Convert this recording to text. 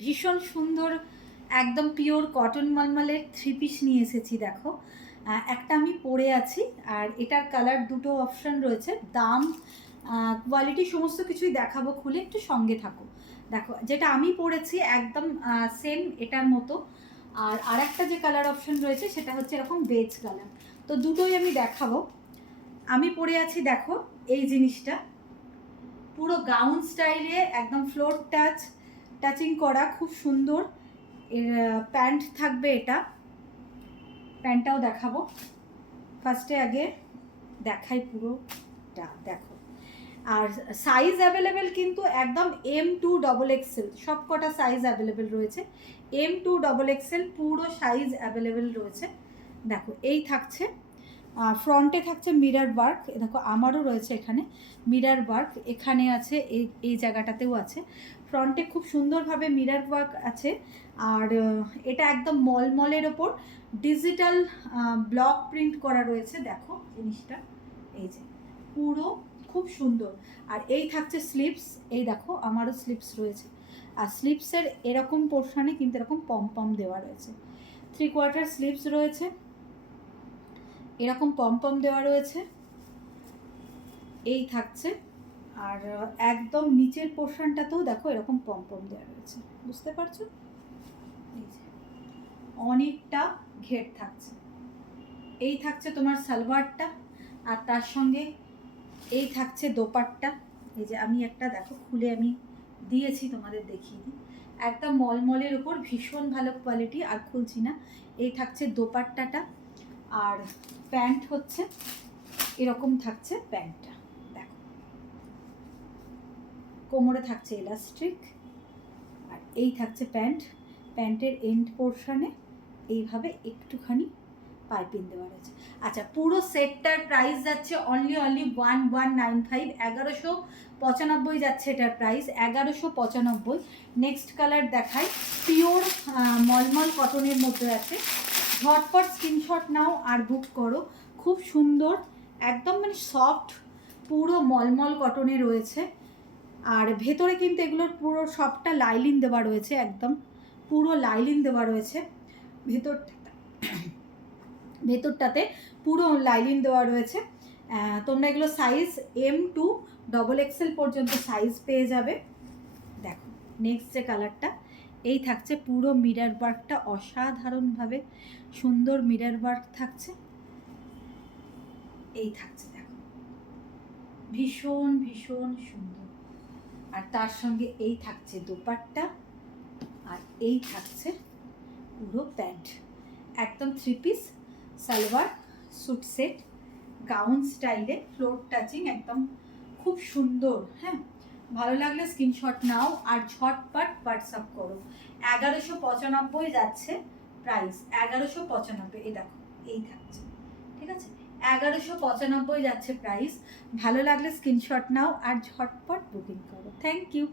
ভীষণ সুন্দর একদম পিওর কটন মলমলের 3 পিস নিয়ে এসেছি। দেখো, একটা আমি পরে আছি, আর এটার কালার দুটো অপশান রয়েছে। দাম, কোয়ালিটি সমস্ত কিছুই দেখাবো, খুলে একটু সঙ্গে থাকো। দেখো, যেটা আমি পরেছি একদম সেম এটার মতো। আর আরেকটা যে কালার অপশান রয়েছে সেটা হচ্ছে এরকম বেজ কালার। তো দুটোই আমি দেখাবো। আমি পরে আছি, দেখো এই জিনিসটা পুরো গাউন স্টাইলে, একদম ফ্লোর টাচিং করা, খুব সুন্দর। এর প্যান্ট থাকবে, এটা প্যান্টটাও দেখাবো। ফার্স্টে আগে দেখাই পুরোটা, দেখো। আর সাইজ অ্যাভেলেবেল কিন্তু একদম M2XXL, সব কটা সাইজ অ্যাভেলেবেল রয়েছে। M2XXL পুরো সাইজ অ্যাভেলেবেল রয়েছে। দেখো, এই থাকছে ফ্রন্টে থাকছে মিরার ওয়ার্ক। দেখো, আমারও রয়েছে এখানে মিরার ওয়ার্ক, এখানে আছে, এই জায়গাটাতেও আছে। ফ্রন্টে খুব সুন্দরভাবে মিরার ওয়ার্ক আছে। আর এটা একদম মলমলের ওপর ডিজিটাল ব্লক প্রিন্ট করা রয়েছে। দেখো জিনিসটা, এই যে পুরো খুব সুন্দর। আর এই থাকছে স্লিপস, এই দেখো আমারও স্লিপস রয়েছে। আর স্লিপসের এরকম পোর্শনে কিন্তু এরকম পম দেওয়া রয়েছে। 3/4 স্লিপস রয়েছে, এরকম পম দেওয়া রয়েছে, এই থাকছে। আর একদম নিচের পোর্শনটাতেও দেখো এরকম পম দেওয়া রয়েছে, বুঝতে পারছো? এই যে অনেকটা ঘের থাকছে। এই থাকছে তোমার সালোয়ারটা, আর তার সঙ্গে এই থাকছে দোপাট্টা। এই যে আমি একটা দেখো খুলে আমি দিয়েছি, তোমাদের দেখিয়ে দিই। একদম মলমলের উপর, ভীষণ ভালো কোয়ালিটি, আর খুলছি না। এই থাকছে দোপাট্টাটা। আর প্যান্ট হচ্ছে এরকম থাকছে প্যান্টটা, দেখো কোমরে থাকছে ইলাস্টিক। আর এই থাকছে প্যান্টের এন্ড পোর্শনে এইভাবে একটুখানি পাইপিং দেওয়া রয়েছে। আচ্ছা, পুরো সেটটার প্রাইস যাচ্ছে অনলি 1195, 1195 যাচ্ছে এটার প্রাইস, 1195। নেক্সট কালার দেখাই, পিওর মলমল কটনের মধ্যে আছে। ঝটপট স্ক্রিনশট নাও আর বুক করো। খুব সুন্দর, একদম মানে সফট, পুরো মলমল কটনে রয়েছে। আর ভেতরে কিন্তু এগুলোর পুরো সবটা লাইলিন দেওয়া রয়েছে, একদম পুরো লাইলিন দেওয়া রয়েছে। ভেতরটাতে পুরো লাইলিন দেওয়া রয়েছে। তোমরা এগুলো সাইজ M2XXL পর্যন্ত সাইজ পেয়ে যাবে। দেখো নেক্সট যে কালারটা, এই থাকছে পুরো মিরর ওয়ার্কটা অসাধারণভাবে সুন্দর মিরর ওয়ার্ক থাকছে। এই থাকছে, দেখো ভীষণ ভীষণ সুন্দর। আর তার সঙ্গে এই থাকছে দোপাট্টা, আর এই থাকছে পুরো প্যান্ট, একদম 3 piece salwar suit set, gown স্টাইলে, ফ্লোর টাচিং, একদম খুব সুন্দর। হ্যাঁ, ভালো লাগলে স্ক্রিনশট নাও আর ঝটপট হোয়াটসঅ্যাপ করো। 1195 যাচ্ছে প্রাইস, 1195। এই দেখো, এই থাকছে, ঠিক আছে, 1195 যাচ্ছে প্রাইস। ভালো লাগলে স্ক্রিনশট নাও আর ঝটপট বুকিং করো। Thank you.